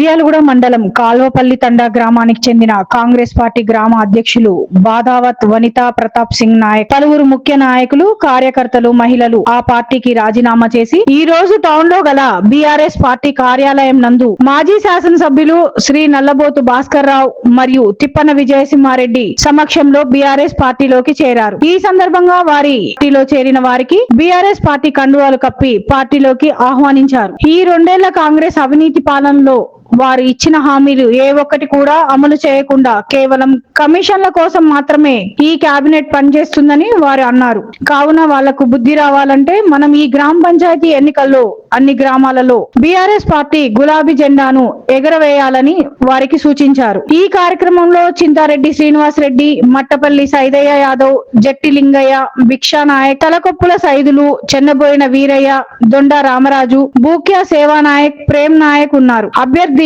మిర్యాలగూడ మండలం కాల్వపల్లి తండా గ్రామానికి చెందిన కాంగ్రెస్ పార్టీ గ్రామ అధ్యక్షులు బాదావత్ వనితా ప్రతాప్ సింగ్ నాయక్ పలువురు ముఖ్య నాయకులు కార్యకర్తలు మహిళలు ఆ పార్టీకి రాజీనామా చేసి ఈ రోజు టౌన్ లో గల బీఆర్ఎస్ పార్టీ కార్యాలయం నందు మాజీ శాసనసభ్యులు శ్రీ నల్లబోతు భాస్కర్ రావు మరియు తిప్పన విజయసింహారెడ్డి సమక్షంలో బీఆర్ఎస్ పార్టీలోకి చేరారు. ఈ సందర్భంగా పార్టీలో చేరిన వారికి బీఆర్ఎస్ పార్టీ కండువాలు కప్పి పార్టీలోకి ఆహ్వానించారు. ఈ 2 ఏళ్ల కాంగ్రెస్ అవినీతి పాలనలో వారు ఇచ్చిన హామీలు ఏ ఒక్కటి కూడా అమలు చేయకుండా కేవలం కమిషన్ల కోసం మాత్రమే ఈ కేబినెట్ పనిచేస్తుందని వారు అన్నారు. కావున వాళ్లకు బుద్ధి రావాలంటే మనం ఈ గ్రామ పంచాయతీ ఎన్నికల్లో అన్ని గ్రామాలలో బీఆర్ఎస్ పార్టీ గులాబీ జెండాను ఎగరవేయాలని వారికి సూచించారు. ఈ కార్యక్రమంలో చింతారెడ్డి శ్రీనివాస్ రెడ్డి, మట్టపల్లి సైదయ్య యాదవ్, జట్టి లింగయ్య, భిక్షా నాయక్, తలకొప్పుల సైదులు, చెన్నబోయిన వీరయ్య, దొండ రామరాజు, బూక్యా సేవా నాయక్, ప్రేమ్ నాయక్ ఉన్నారు. అభ్యర్థి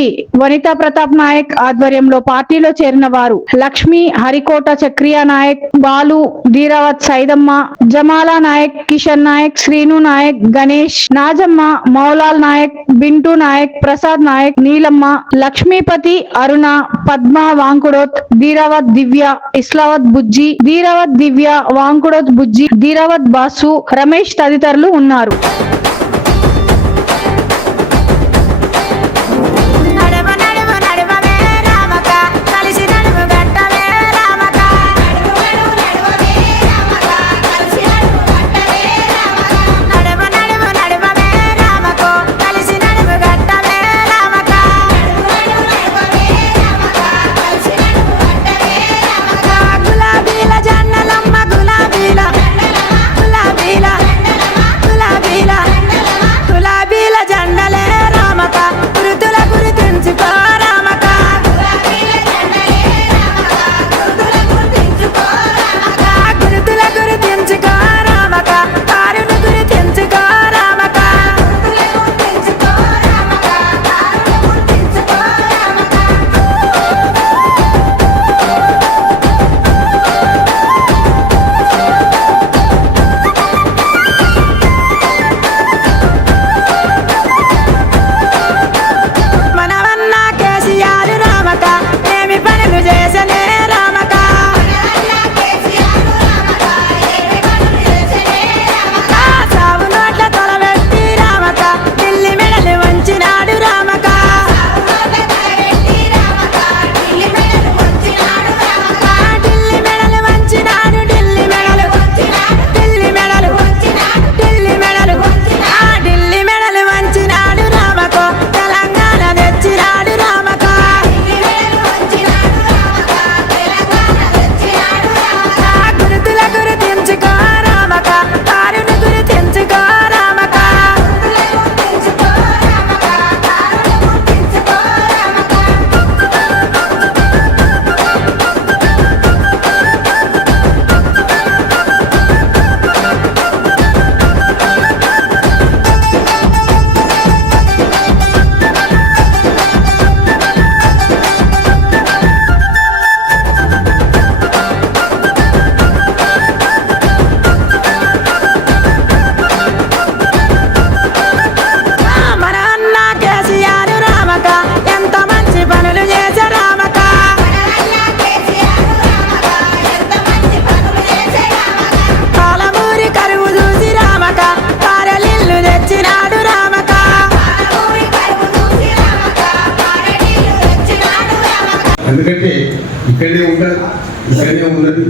వనితా ప్రతాప్ నాయక్ ఆధ్వర్యంలో పార్టీలో చేరిన వారు లక్ష్మి, హరికోట చక్రియా నాయక్, బాలు, ధీరావత్ సైదమ్మ, జమాలా నాయక్, కిషన్ నాయక్, శ్రీను నాయక్, గణేష్, నాజమ్మ, మౌలాల్ నాయక్, బింటూ నాయక్, ప్రసాద్ నాయక్, నీలమ్మ, లక్ష్మీపతి, అరుణ, పద్మ, వాంకుడోత్, ధీరావత్ దివ్య, ఇస్లావత్ బుజ్జి, ధీరావత్ దివ్య, వాంకుడోత్ బుజ్జి, ధీరావత్ బాసు, రమేష్ తదితరులు ఉన్నారు. ఎందుకంటే ఇక్కడే ఉన్నది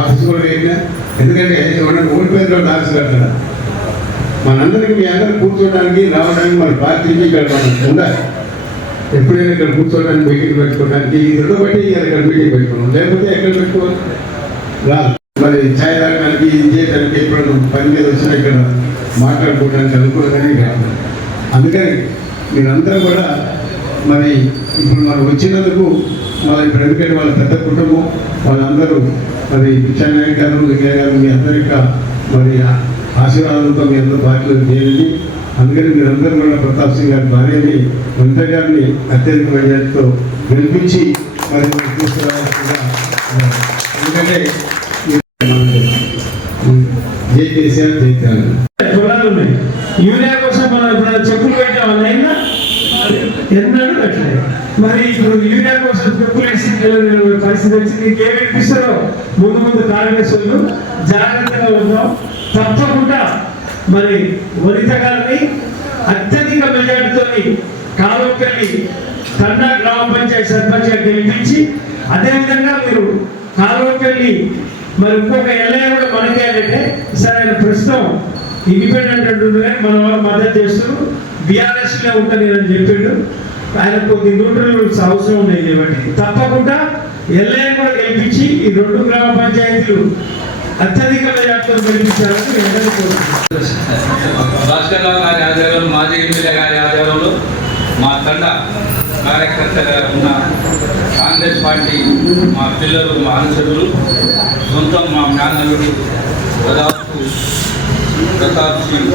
ఆఫీస్ కూడా వెళ్ళినా, ఎందుకంటే ఏమన్నా ఓడిపోయిన ఆఫీస్ కట్టారా మనందరికీ మీ అందరూ కూర్చోడానికి రావడానికి మన పార్టీకి ఇక్కడ మనం ఉండాలి. ఎప్పుడైనా ఇక్కడ కూర్చోడానికి మీటింగ్ పెట్టుకోవడానికి ఇది బట్టి ఇక్కడ మీటింగ్ పెట్టుకున్నాం, లేకపోతే ఎక్కడ పెట్టుకోవాలి రాదు. మరి ఛాయ్ తాగడానికి ఇది చేయడానికి ఎప్పుడు పని మీద వచ్చినా ఇక్కడ మాట్లాడుకోవడానికి అనుకూలంగానే కాదు. అందుకని మీరందరూ కూడా మరి ఇప్పుడు మనం వచ్చినందుకు మన ఇప్పుడు ఎందుకంటే వాళ్ళ పెద్ద కుటుంబం వాళ్ళందరూ మరి భిక్షానాయక్ గారు, విజయ గారు మీ అందరికీ మరి ఆశీర్వాదంతో మీ అందరూ పార్టీలో చేయండి. అందుకని మీరందరూ కూడా ప్రతాప్ సింగ్ గారి భార్యని వనిత గారిని అత్యధిక మెజార్టీతో గెలిపించి మరి తీసుకురావాల్సిందిగా, ఎందుకంటే జై కేసీఆర్ జై తెలంగాణ. యూరియా కోసం మనం చెప్పులు పెట్టామన్నా ఎన్నడూ మరి ఇప్పుడు యూరియా కోసం చెప్పులేసి పరిస్థితి వచ్చి మీకు ఏమి వినిపిస్తారో ముందు కాంగ్రెస్ వాళ్ళు జాగ్రత్తగా ఉందాం. తప్పకుండా మరి వనిత గారిని అత్యధిక మెజార్టీతో కాలువపల్లి తండా గ్రామ పంచాయతీ సర్పంచ్ గెలిపించి, అదేవిధంగా మీరు కాలువపల్లి మరి ఇంకొక ఎల్ఐ కూడా మనకే అంటే సరే ఆయన ప్రస్తుతం ఇండిపెండెంట్ అంటుండే మన వాళ్ళు మద్దతు చేస్తూ బీఆర్ఎస్ లో ఉంటుంది అని చెప్పిండు. ఆయన కొద్ది న్యూట్రల్ అవసరం ఉన్నాయి కాబట్టి తప్పకుండా ఎల్ఐ కూడా గెలిపించి ఈ 2 గ్రామ పంచాయతీలు అత్యధిక మెజార్టీతో గెలిపించాలని భాస్కర్ రావు గారి ఆధ్వర్యంలో, మాజీ ఎమ్మెల్యే గారి ఆధ్వర్యంలో మా తండ కార్యకర్తగా ఉన్న కాంగ్రెస్ పార్టీ మా పిల్లలు, మా అనుచరులు, సొంతం మా మేనల్లుడు ప్రతాప్ సింగ్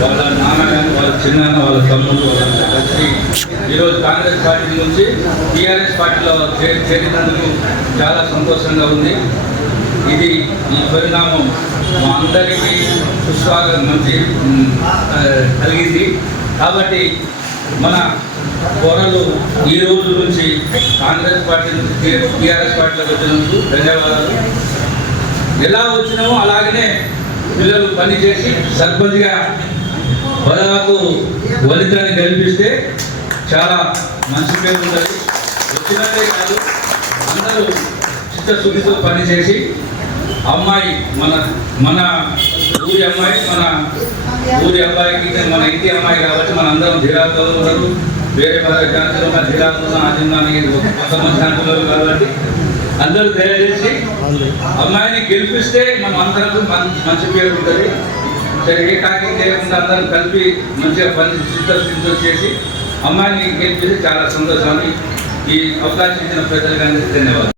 వాళ్ళ నాన్న కానీ వాళ్ళ చిన్నాన్న, వాళ్ళ తమ్ముడు వాళ్ళంతా కలిసి ఈరోజు కాంగ్రెస్ పార్టీ నుంచి టీఆర్ఎస్ పార్టీలో చేరినందుకు చాలా సంతోషంగా ఉంది. ఇది ఈ పరిణామం మా అందరికీ సుస్వాగతం మంచి కలిగింది. కాబట్టి మన కోరలు ఈ రోజు నుంచి కాంగ్రెస్ పార్టీ నుంచి టీఆర్ఎస్ పార్టీలోకి వచ్చినందుకు ధన్యవాదాలు. ఎలా వచ్చినామో అలాగనే పిల్లలు పనిచేసి సర్పంచ్గా వరకు వనితని గెలిపిస్తే చాలా మంచి పేరు ఉంటుంది. వచ్చినట్టే కాదు, అందరూ చిత్తశుద్ధితో పనిచేసి అమ్మాయి మన మన ఊరి అమ్మాయి, మన ఊరి అబ్బాయికి మన ఇంటి అమ్మాయి కాబట్టి మన అందరం జిల్లాతో ఉన్నారు. వేరే ప్రాంతాల్లో మన జిల్లాతో ఆచరణానికి కొంతమంది అంటున్నారు కాబట్టి అందరూ దయచేసి అమ్మాయిని గెలిపిస్తే మనం అందరికీ మంచి పేరు ఉంటుంది. సరే, ఏ కాకి లేకుండా అందరం కలిపి మంచిగా పని సిద్ధం చేసి అమ్మాయిని గెలిపిస్తే చాలా సంతోషాన్ని ఈ అవకాశం ఇచ్చిన ప్రజలకు అందరికీ ధన్యవాదాలు.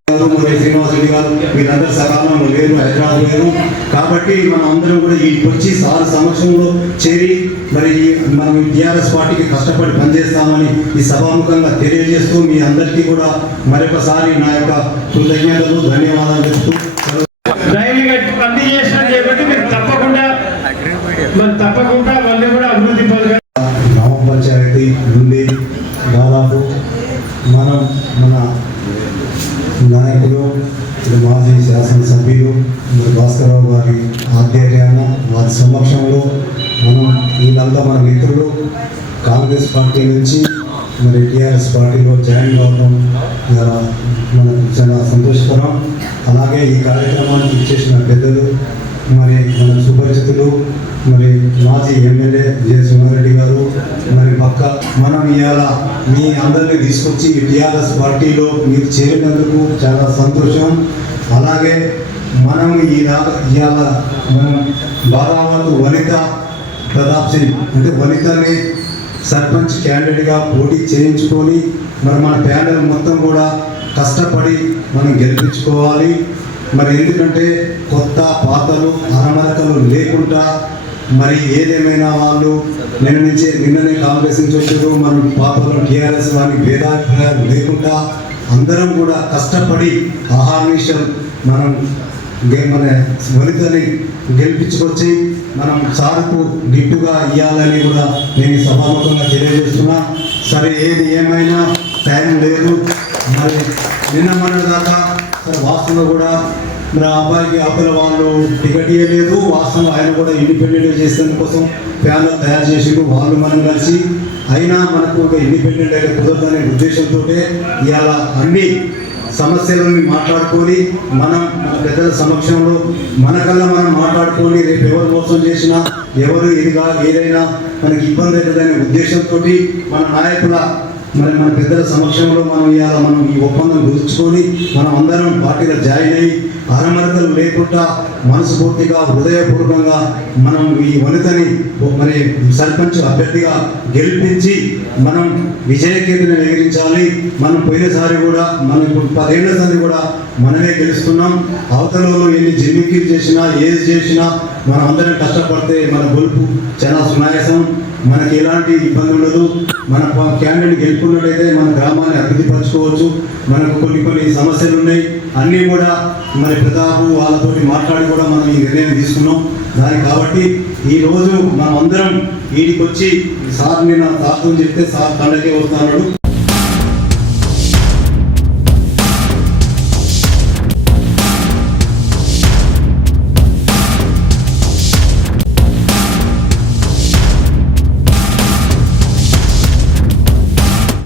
శ్రీనివాస్ రెడ్డి గారు మీరందరూ సకాలంలో లేరు, హైదరాబాద్ లేరు కాబట్టి మనం అందరం కూడా ఈ వచ్చి సార్ సమక్షంలో చేరి మరి మనం టీఆర్ఎస్ పార్టీకి కష్టపడి పనిచేస్తామని ఈ సభాముఖంగా తెలియజేస్తూ మీ అందరికీ కూడా మరొకసారి నా యొక్క కృతజ్ఞతలు, ధన్యవాదాలు చెప్తూ పని చేసినా చేయబట్టి మీరు తప్పకుండా మళ్ళీ కూడా అభివృద్ధి పరంగా గ్రామ పంచాయతీ నుండి దాదాపు మన నాయకులు, మాజీ శాసనసభ్యులు భాస్కరరావు గారి ఆధ్వర్యాన వారి సమక్షంలో మనం వీళ్ళంతా మన మిత్రులు కాంగ్రెస్ పార్టీ నుంచి మరి టీఆర్ఎస్ పార్టీలో జాయిన్ కావడం మనకు చాలా సంతోషకరం. అలాగే ఈ కార్యక్రమానికి ఇచ్చేసిన పెద్దలు, మరి మన సుపరిచితులు, మరి మాజీ ఎమ్మెల్యే జె సింహారెడ్డి గారు, మరి పక్క మనం ఇవాళ మీ అందరినీ తీసుకొచ్చి టీఆర్ఎస్ పార్టీలో మీరు చేరినందుకు చాలా సంతోషం. అలాగే మనం ఇవాళ మనం బారావత్ వనిత ప్రతాప్ సింగ్ అంటే వనితని సర్పంచ్ క్యాండిడేట్గా పోటీ చేయించుకొని మరి మన ప్యానెల్ మొత్తం కూడా కష్టపడి మనం గెలిపించుకోవాలి. మరి ఎందుకంటే కొత్త పాతలు అరమరకలు లేకుండా మరి ఏదేమైనా వాళ్ళు నిన్ననే కాంగ్రెస్ నుంచి వచ్చారు, మనం పాతలు టీఆర్ఎస్ వారి భేదాభిప్రాయాలు లేకుండా అందరం కూడా కష్టపడి ఆహార్నిషం మనం మన వనితని గెలిపించుకొచ్చి మనం సార్కు గిట్టుగా ఇవ్వాలని కూడా నేను సభాముఖంగా తెలియజేస్తున్నా. సరే, ఏది ఏమైనా టైం లేదు. మరి నిన్న మన దాకా సరే వాస్తవంగా కూడా మరి ఆ అబ్బాయికి అప్పుల వాళ్ళు టికెట్ ఇవ్వలేదు. వాస్తవంగా ఆయన కూడా ఇండిపెండెంట్ చేసేందుకు కోసం ప్యానల్ తయారు చేసిండు, వాళ్ళు మనం కలిసి. అయినా మనకు ఒక ఇండిపెండెంట్ అయితే కుదరదనే ఉద్దేశంతో ఇవాళ అన్ని సమస్యలను మాట్లాడుకొని మనం మన పెద్దల సమక్షంలో మనకల్లా మనం మాట్లాడుకొని రేపు ఎవరు మోసం చేసినా ఎవరు ఏదైనా మనకి ఇబ్బంది అవుతుందనే ఉద్దేశంతో మన నాయకుల మన పెద్దల సమక్షంలో మనం ఈ ఒప్పందం గుర్చుకొని మనం అందరం పార్టీలో జాయిన్ అయ్యి అరమరకలు లేకుండా మనస్ఫూర్తిగా హృదయపూర్వకంగా మనం ఈ వనితని మరి సర్పంచ్ అభ్యర్థిగా గెలిపించి మనం విజయకేతనం ఎగిరించాలి. మనం పోయినసారి కూడా మనం ఇప్పుడు 10 ఏళ్ళసారి కూడా మనమే గెలుస్తున్నాం. అవతలలో ఎన్ని జిమ్మికీలు చేసినా ఏది చేసినా మనం అందరం కష్టపడితే మన గెలుపు చాలా సునాయాసం, మనకి ఎలాంటి ఇబ్బంది ఉండదు. మన క్యాండిడేట్ గెలుపుకున్నట్టయితే మన గ్రామాన్ని అభివృద్ధి పరచుకోవచ్చు. మనకు కొన్ని సమస్యలు ఉన్నాయి, అన్నీ కూడా మరి ప్రతాపు వాళ్ళతోటి మాట్లాడి కూడా మనం ఈ నిర్ణయం తీసుకున్నాం. దానికి కాబట్టి ఈరోజు మనం అందరం వీడికి వచ్చి సార్ నిన్న సార్తో చెప్తే సార్ తండకే వస్తున్నాడు.